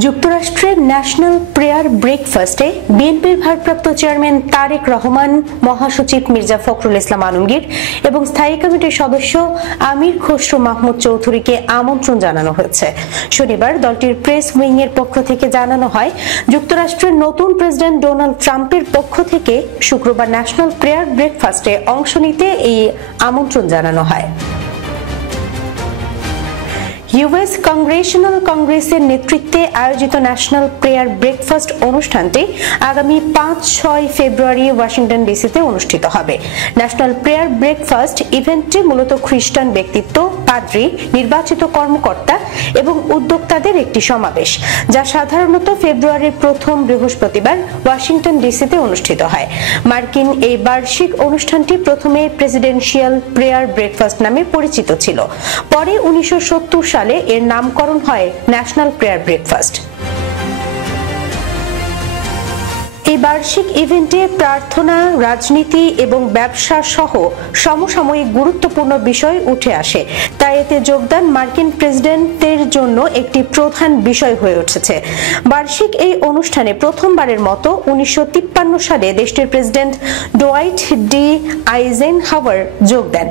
যুক্তরাষ্ট্রের national prayer ব্রেকফাস্টে বিএনপির ভারপ্রাপ্ত চেয়ারম্যান তারেক রহমান, মহাসচিব মির্জা ফখরুল ইসলাম আলমগীর এবং স্থায়ী কমিটির সদস্য আমির খসরু মাহমুদ চৌধুরীকে আমন্ত্রণ জানানো হয়েছে। শনিবার দলটির প্রেস উইং এর পক্ষ থেকে জানানো হয়, যুক্তরাষ্ট্রের নতুন প্রেসিডেন্ট ডোনাল্ড ট্রাম্পের পক্ষ থেকে শুক্রবার ন্যাশনাল প্রেয়ার ব্রেকফাস্টে অংশ নিতে এই আমন্ত্রণ জানানো হয়। ইউএস কংগ্রেশনাল কংগ্রেসের নেতৃত্বে আয়োজিত ন্যাশনাল প্রেয়ার ব্রেকফাস্ট অনুষ্ঠানটি আগামী ৫-৬ ফেব্রুয়ারি ওয়াশিংটন ডিসিতে অনুষ্ঠিত হবে। ন্যাশনাল প্রেয়ার ব্রেকফাস্ট ইভেন্টটি মূলত খ্রিস্টান ব্যক্তিত্ব, পাদ্রী, নির্বাচিত কর্মকর্তা এবং উদ্যোক্তাদের একটি সমাবেশ, যা সাধারণত ফেব্রুয়ারির প্রথম বৃহস্পতিবার ওয়াশিংটন ডিসিতে অনুষ্ঠিত হয়। মার্কিন এই বার্ষিক অনুষ্ঠানটি প্রথমে প্রেসিডেন্সিয়াল প্রেয়ার ব্রেকফাস্ট নামে পরিচিত ছিল। পরে 1970 সালে এর নামকরণ হয় ন্যাশনাল প্রেয়ার ব্রেকফাস্ট। এই বার্ষিক ইভেন্টে প্রার্থনা, রাজনীতি এবং ব্যবসা সহ সমসাময়িক গুরুত্বপূর্ণ বিষয় উঠে আসে, তাই এতে যোগদান মার্কিন প্রেসিডেন্টের জন্য একটি প্রধান বিষয় হয়ে উঠেছে। বার্ষিক এই অনুষ্ঠানে প্রথমবারের মতো 1953 সালে দেশটির প্রেসিডেন্ট ডোয়াইট ডি আইজেনহাওয়ার যোগ দেন।